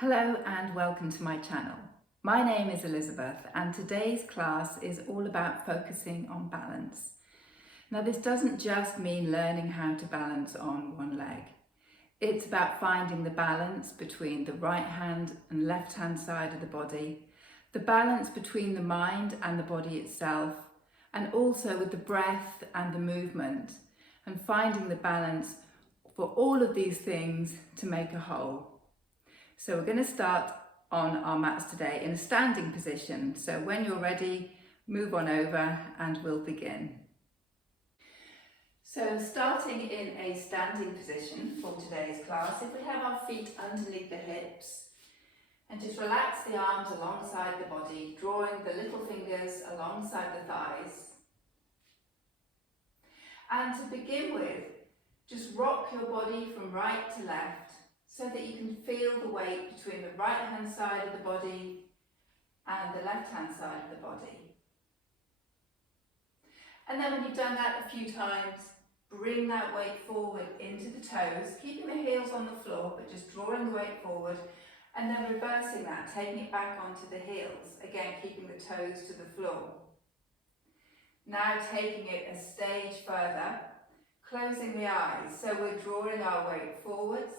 Hello and welcome to my channel. My name is Elizabeth and today's class is all about focusing on balance. Now this doesn't just mean learning how to balance on one leg. It's about finding the balance between the right hand and left hand side of the body, the balance between the mind and the body itself, and also with the breath and the movement, and finding the balance for all of these things to make a whole. So we're going to start on our mats today in a standing position. So when you're ready, move on over and we'll begin. So starting in a standing position for today's class, if we have our feet underneath the hips and just relax the arms alongside the body, drawing the little fingers alongside the thighs. And to begin with, just rock your body from right to left, so that you can feel the weight between the right hand side of the body and the left hand side of the body. And then when you've done that a few times, bring that weight forward into the toes, keeping the heels on the floor, but just drawing the weight forward, and then reversing that, taking it back onto the heels, again keeping the toes to the floor. Now taking it a stage further, closing the eyes, so we're drawing our weight forwards,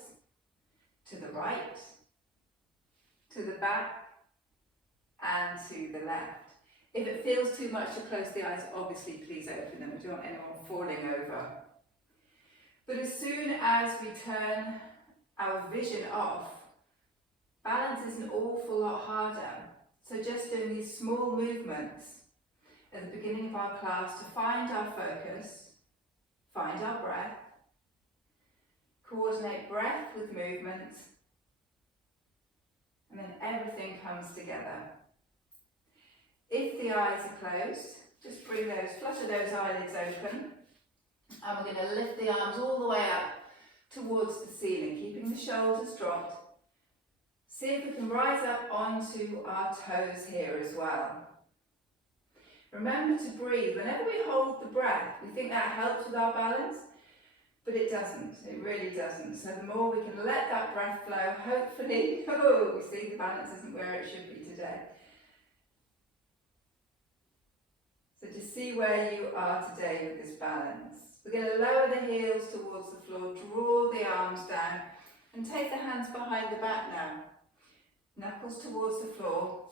to the right, to the back, and to the left. If it feels too much to close the eyes, obviously please open them. We don't want anyone falling over. But as soon as we turn our vision off, balance is an awful lot harder. So just doing these small movements at the beginning of our class to find our focus, find our breath, coordinate breath with movement, and then everything comes together. If the eyes are closed, just flutter those eyelids open, and we're going to lift the arms all the way up towards the ceiling, keeping the shoulders dropped. See if we can rise up onto our toes here as well. Remember to breathe. Whenever we hold the breath, we think that helps with our balance, but it doesn't, it really doesn't. So the more we can let that breath flow, hopefully, we see the balance isn't where it should be today. So just see where you are today with this balance. We're going to lower the heels towards the floor, draw the arms down, and take the hands behind the back now. Knuckles towards the floor.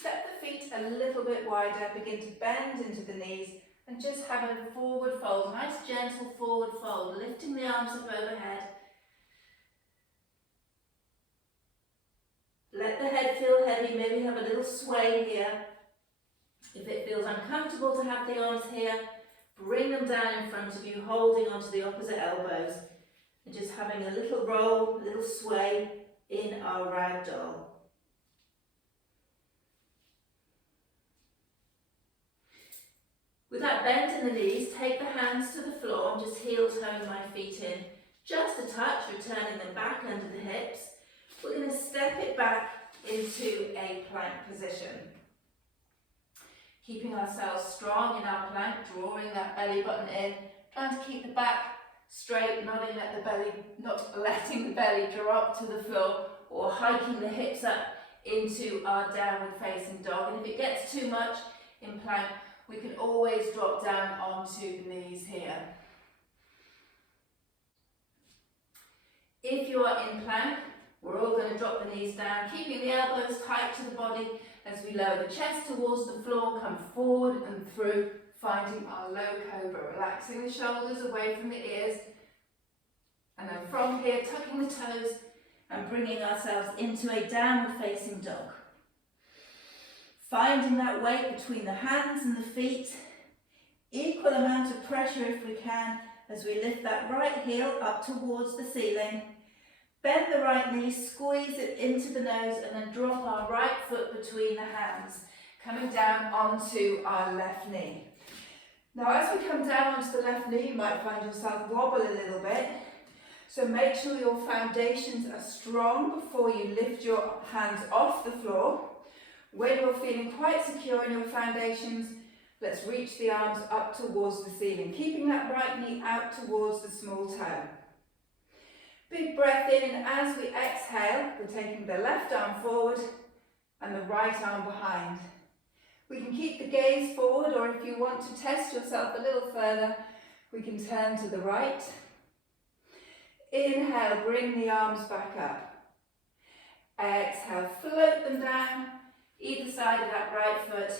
Step the feet a little bit wider, begin to bend into the knees, and just have a forward fold, nice gentle forward fold, lifting the arms up overhead. Let the head feel heavy, maybe have a little sway here. If it feels uncomfortable to have the arms here, bring them down in front of you, holding onto the opposite elbows, and just having a little roll, a little sway in our ragdoll. With that bend in the knees, take the hands to the floor and just heel tone my feet in. Just a touch, returning them back under the hips. We're going to step it back into a plank position. Keeping ourselves strong in our plank, drawing that belly button in, trying to keep the back straight, not letting the belly drop to the floor, or hiking the hips up into our downward facing dog. And if it gets too much in plank, we can always drop down onto the knees here. If you are in plank, we're all going to drop the knees down, keeping the elbows tight to the body as we lower the chest towards the floor, come forward and through, finding our low cobra, relaxing the shoulders away from the ears, and then from here, tucking the toes and bringing ourselves into a downward facing dog. Finding that weight between the hands and the feet, equal amount of pressure if we can, as we lift that right heel up towards the ceiling. Bend the right knee, squeeze it into the nose, and then drop our right foot between the hands, coming down onto our left knee. Now as we come down onto the left knee, you might find yourself wobble a little bit. So make sure your foundations are strong before you lift your hands off the floor. When you're feeling quite secure in your foundations, let's reach the arms up towards the ceiling, keeping that right knee out towards the small toe. Big breath in, and as we exhale, we're taking the left arm forward and the right arm behind. We can keep the gaze forward, or if you want to test yourself a little further, we can turn to the right. Inhale, bring the arms back up. Exhale, float them down, either side of that right foot.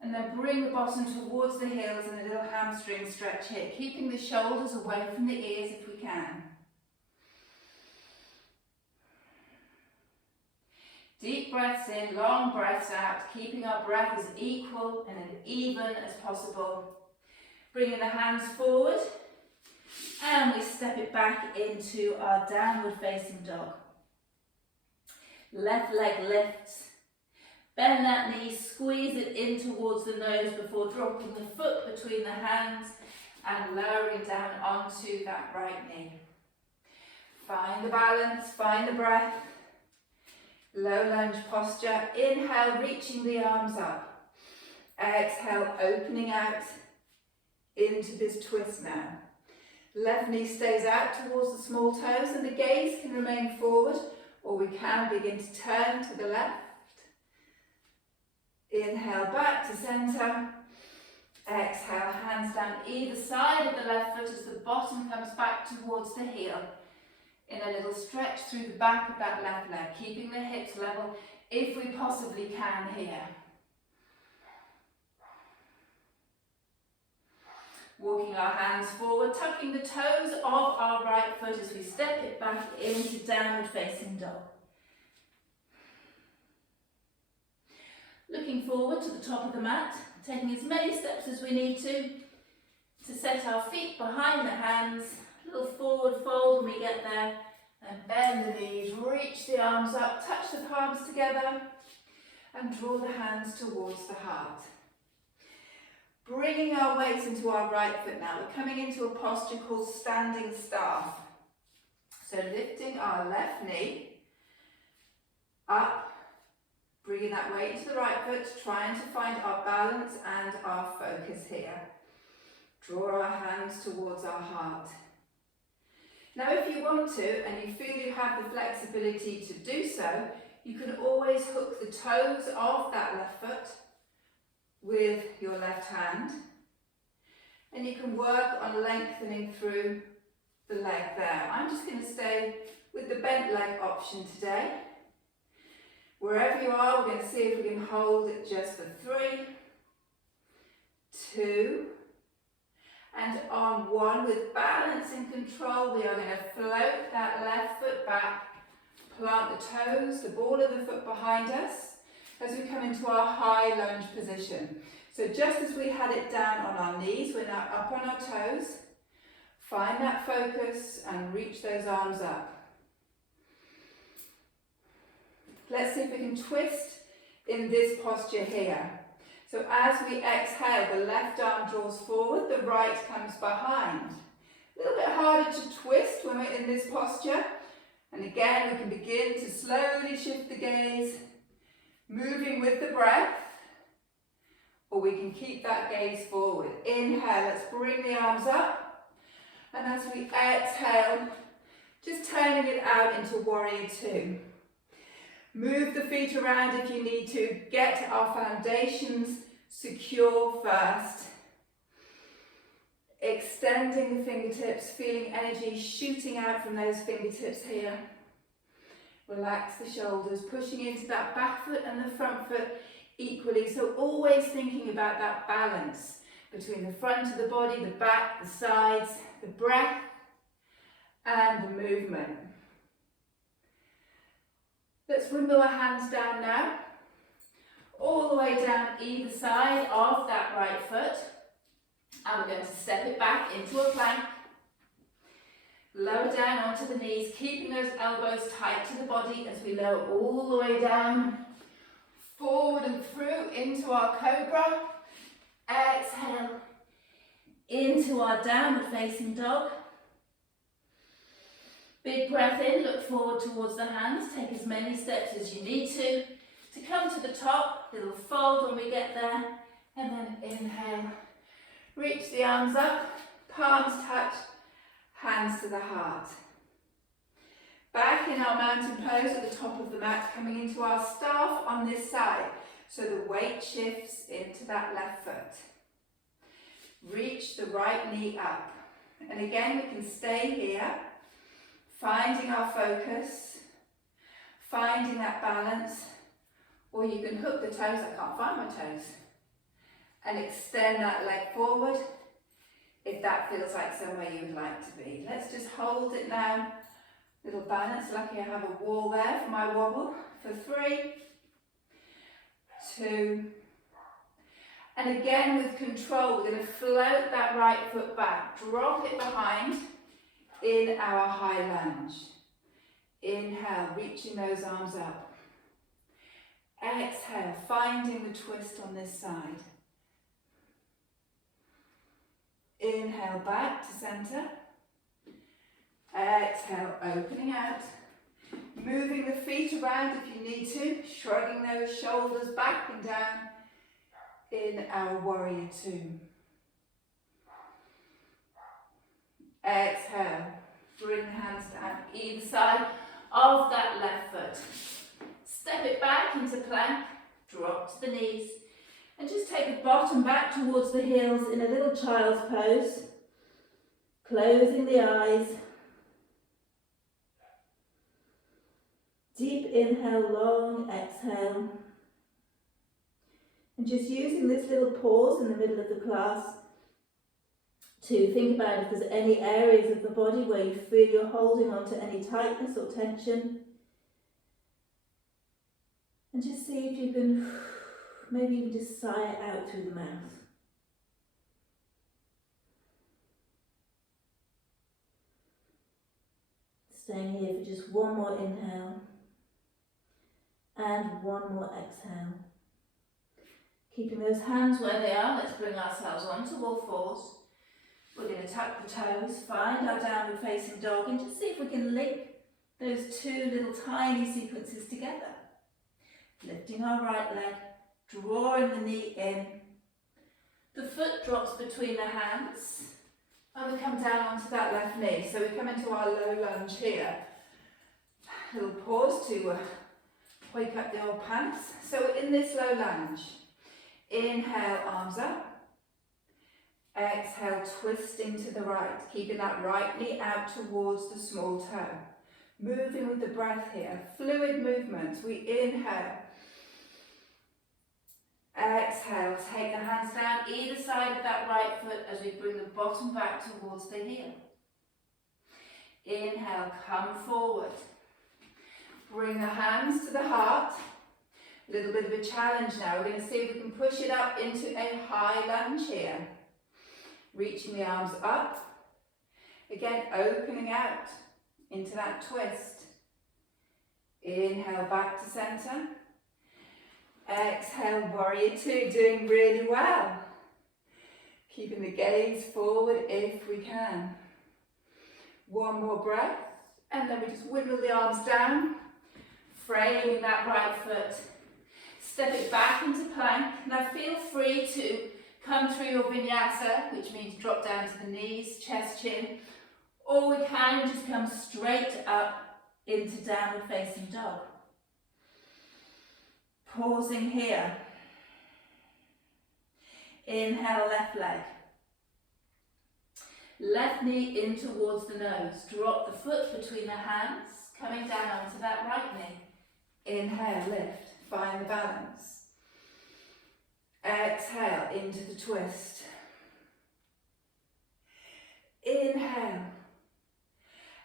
And then bring the bottom towards the heels and a little hamstring stretch here, keeping the shoulders away from the ears if we can. Deep breaths in, long breaths out, keeping our breath as equal and as even as possible. Bringing the hands forward, and we step it back into our downward facing dog. Left leg lifts. Bend that knee, squeeze it in towards the nose before dropping the foot between the hands and lowering down onto that right knee. Find the balance, find the breath. Low lunge posture. Inhale, reaching the arms up. Exhale, opening out into this twist now. Left knee stays out towards the small toes and the gaze can remain forward, or we can begin to turn to the left. Inhale, back to centre. Exhale, hands down either side of the left foot as the bottom comes back towards the heel. In a little stretch through the back of that left leg, keeping the hips level if we possibly can here. Walking our hands forward, tucking the toes of our right foot as we step it back into downward facing dog. Looking forward to the top of the mat, taking as many steps as we need to set our feet behind the hands, a little forward fold when we get there, and bend the knees, reach the arms up, touch the palms together, and draw the hands towards the heart. Bringing our weight into our right foot now, we're coming into a posture called standing staff. So lifting our left knee up, bringing that weight into the right foot, trying to find our balance and our focus here. Draw our hands towards our heart. Now if you want to, and you feel you have the flexibility to do so, you can always hook the toes of that left foot with your left hand. And you can work on lengthening through the leg there. I'm just going to stay with the bent leg option today. Wherever you are, we're going to see if we can hold it just for 3, 2, and on 1, with balance and control, we are going to float that left foot back, plant the toes, the ball of the foot behind us, as we come into our high lunge position. So just as we had it down on our knees, we're now up on our toes. Find that focus and reach those arms up. Let's see if we can twist in this posture here. So as we exhale, the left arm draws forward, the right comes behind. A little bit harder to twist when we're in this posture. And again, we can begin to slowly shift the gaze, moving with the breath, or we can keep that gaze forward. Inhale, let's bring the arms up. And as we exhale, just turning it out into warrior 2. Move the feet around if you need to. Get our foundations secure first. Extending the fingertips, feeling energy shooting out from those fingertips here. Relax the shoulders, pushing into that back foot and the front foot equally. So always thinking about that balance between the front of the body, the back, the sides, the breath and the movement. Let's wimble our hands down now, all the way down either side of that right foot. And we're going to step it back into a plank. Lower down onto the knees, keeping those elbows tight to the body as we lower all the way down. Forward and through into our cobra. Exhale into our downward facing dog. Big breath in, look forward towards the hands, take as many steps as you need to come to the top, little fold when we get there, and then inhale. Reach the arms up, palms touch, hands to the heart. Back in our mountain pose at the top of the mat, coming into our staff on this side. So the weight shifts into that left foot. Reach the right knee up. And again, we can stay here, finding our focus, finding that balance, or you can hook the toes, I can't find my toes, and extend that leg forward if that feels like somewhere you would like to be. Let's just hold it now. Little balance, lucky I have a wall there for my wobble, for 3, 2, and again with control, we're going to float that right foot back, drop it behind in our high lunge. Inhale, reaching those arms up. Exhale, finding the twist on this side. Inhale, back to center. Exhale, opening out. Moving the feet around if you need to, shrugging those shoulders back and down in our warrior 2. Exhale, bring the hands down either side of that left foot. Step it back into plank, drop to the knees, and just take the bottom back towards the heels in a little child's pose, closing the eyes. Deep inhale, long exhale. And just using this little pause in the middle of the class to think about if there's any areas of the body where you feel you're holding on to any tightness or tension. And just see if you can maybe even just sigh it out through the mouth. Staying here for just one more inhale and one more exhale. Keeping those hands where they are, let's bring ourselves onto all fours. We're going to tuck the toes, find our downward facing dog, and just see if we can link those 2 little tiny sequences together. Lifting our right leg, drawing the knee in. The foot drops between the hands, and we come down onto that left knee. So we come into our low lunge here. Little pause to wake up the old pants. So we're in this low lunge. Inhale, arms up. Exhale, twisting to the right, keeping that right knee out towards the small toe. Moving with the breath here, fluid movements. We inhale. Exhale, take the hands down either side of that right foot as we bring the bottom back towards the heel. Inhale, come forward. Bring the hands to the heart. A little bit of a challenge now. We're going to see if we can push it up into a high lunge here. Reaching the arms up. Again, opening out into that twist. Inhale, back to center. Exhale, warrior 2, doing really well. Keeping the gaze forward if we can. One more breath, and then we just wiggle the arms down, framing that right foot. Step it back into plank. Now feel free to come through your vinyasa, which means drop down to the knees, chest, chin, or we can just come straight up into downward facing dog. Pausing here. Inhale, left leg. Left knee in towards the nose. Drop the foot between the hands, coming down onto that right knee. Inhale, lift. Find the balance. Exhale into the twist. Inhale.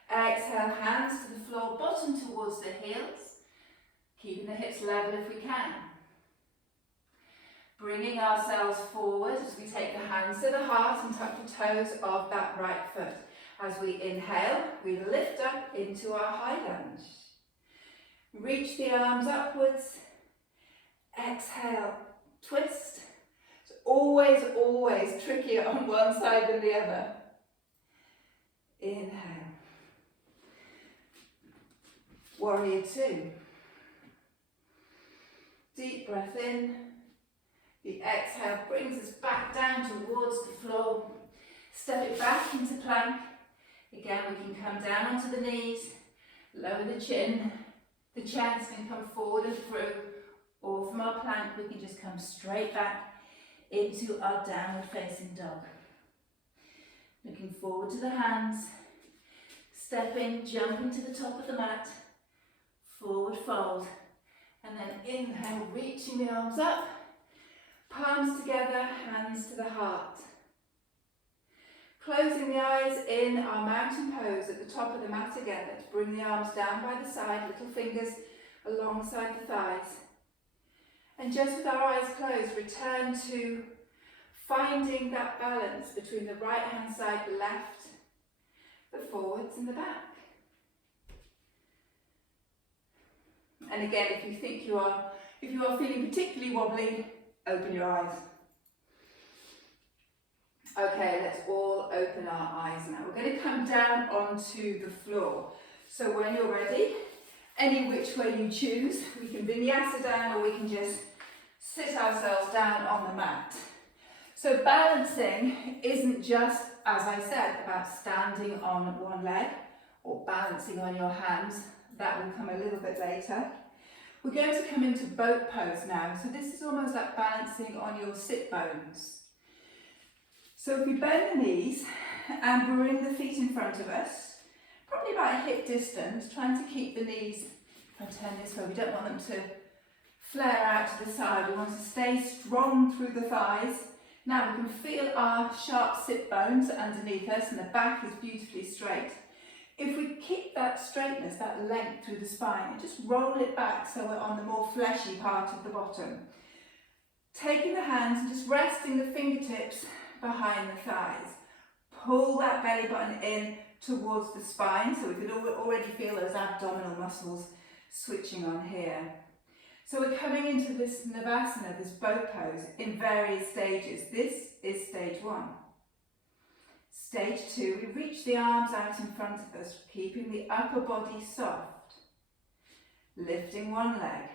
Exhale, hands to the floor, bottom towards the heels. Keeping the hips level if we can. Bringing ourselves forward as we take the hands to the heart and tuck the toes of that right foot. As we inhale, we lift up into our high lunge. Reach the arms upwards. Exhale, twist. It's always trickier on one side than the other. Inhale. Warrior 2. Deep breath in. The exhale brings us back down towards the floor. Step it back into plank. Again, we can come down onto the knees, lower the chin, the chest can come forward and through, or from our plank we can just come straight back into our downward facing dog. Looking forward to the hands, stepping, jumping to the top of the mat, forward fold, and then inhale, reaching the arms up, palms together, hands to the heart. Closing the eyes in our mountain pose at the top of the mat again. Let's bring the arms down by the side, little fingers alongside the thighs. And just with our eyes closed, return to finding that balance between the right hand side, the left, the forwards and the back. And again, if you think you are feeling particularly wobbly, open your eyes. Okay, let's all open our eyes now. We're going to come down onto the floor. So when you're ready, any which way you choose, we can vinyasa down or we can just sit ourselves down on the mat. So balancing isn't just, as I said, about standing on one leg or balancing on your hands. That will come a little bit later. We're going to come into boat pose now. So this is almost like balancing on your sit bones. So if we bend the knees and bring the feet in front of us, probably about a hip distance, trying to keep the knees, if I turn this way, we don't want them to flare out to the side. We want to stay strong through the thighs. Now we can feel our sharp sit bones underneath us and the back is beautifully straight. If we keep that straightness, that length through the spine, and just roll it back so we're on the more fleshy part of the bottom. Taking the hands and just resting the fingertips behind the thighs. Pull that belly button in towards the spine, so we can already feel those abdominal muscles switching on here. So we're coming into this Navasana, this boat pose, in various stages. This is stage 1. Stage 2, we reach the arms out in front of us, keeping the upper body soft. Lifting one leg.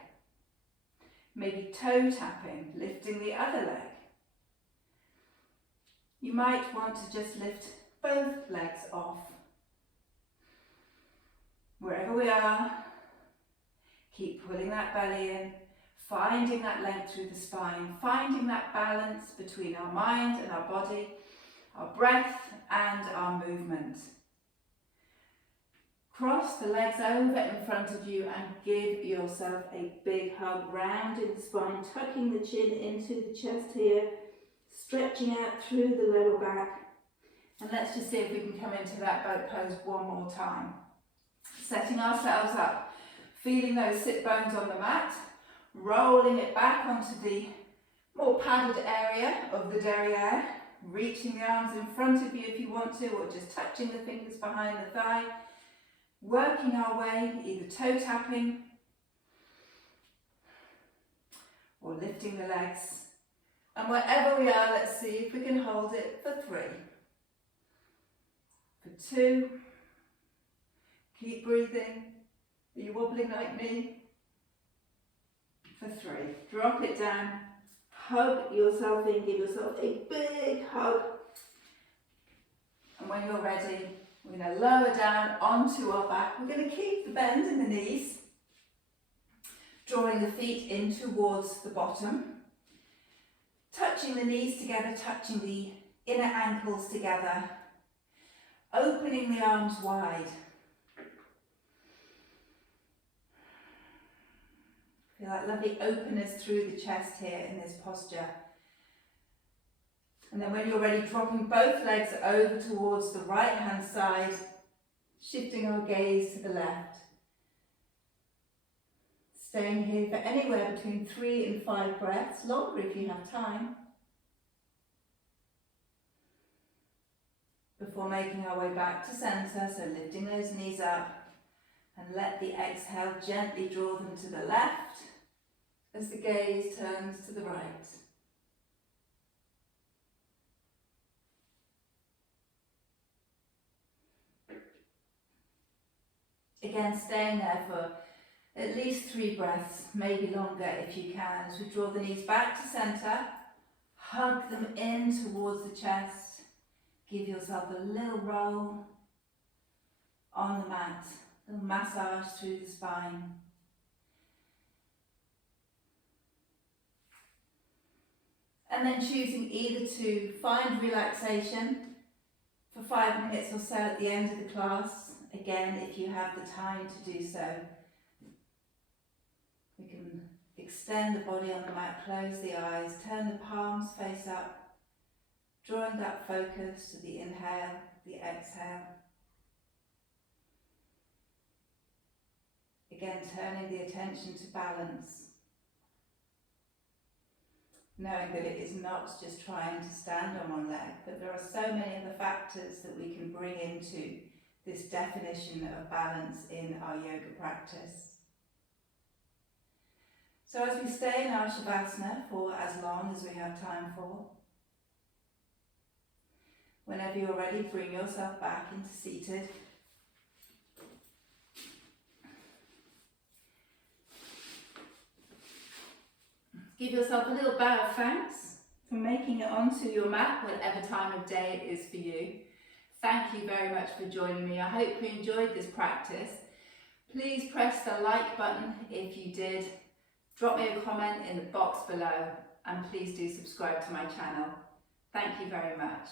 Maybe toe tapping, lifting the other leg. You might want to just lift both legs off. Wherever we are, keep pulling that belly in, finding that length through the spine, finding that balance between our mind and our body, our breath and our movement. Cross the legs over in front of you and give yourself a big hug, rounding the spine, tucking the chin into the chest here, stretching out through the lower back. And let's just see if we can come into that boat pose one more time. Setting ourselves up, feeling those sit bones on the mat, rolling it back onto the more padded area of the derriere, reaching the arms in front of you if you want to, or just touching the fingers behind the thigh, working our way, either toe tapping or lifting the legs. And wherever we are, let's see if we can hold it for 3, for 2, keep breathing. Are you wobbling like me? For 3, drop it down, hug yourself in, give yourself a big hug. And when you're ready, we're going to lower down onto our back. We're going to keep the bend in the knees, drawing the feet in towards the bottom. Touching the knees together, touching the inner ankles together, opening the arms wide. Feel that lovely openness through the chest here in this posture. And then when you're ready, dropping both legs over towards the right hand side, shifting our gaze to the left. Staying here for anywhere between 3 and 5 breaths, longer if you have time. Before making our way back to centre, so lifting those knees up and let the exhale gently draw them to the left as the gaze turns to the right. Again, staying there for at least 3 breaths, maybe longer if you can, as we draw the knees back to centre, hug them in towards the chest, give yourself a little roll, on the mat. A little massage through the spine. And then choosing either to find relaxation for 5 minutes or so at the end of the class. Again, if you have the time to do so. We can extend the body on the mat, close the eyes, turn the palms face up, drawing that focus to the inhale, the exhale. Again, turning the attention to balance. Knowing that it is not just trying to stand on one leg, but there are so many other factors that we can bring into this definition of balance in our yoga practice. So as we stay in our Shavasana for as long as we have time for, whenever you're ready, bring yourself back into seated. Give yourself a little bow of thanks for making it onto your mat, whatever time of day it is for you. Thank you very much for joining me. I hope you enjoyed this practice. Please press the like button if you did. Drop me a comment in the box below, and please do subscribe to my channel. Thank you very much.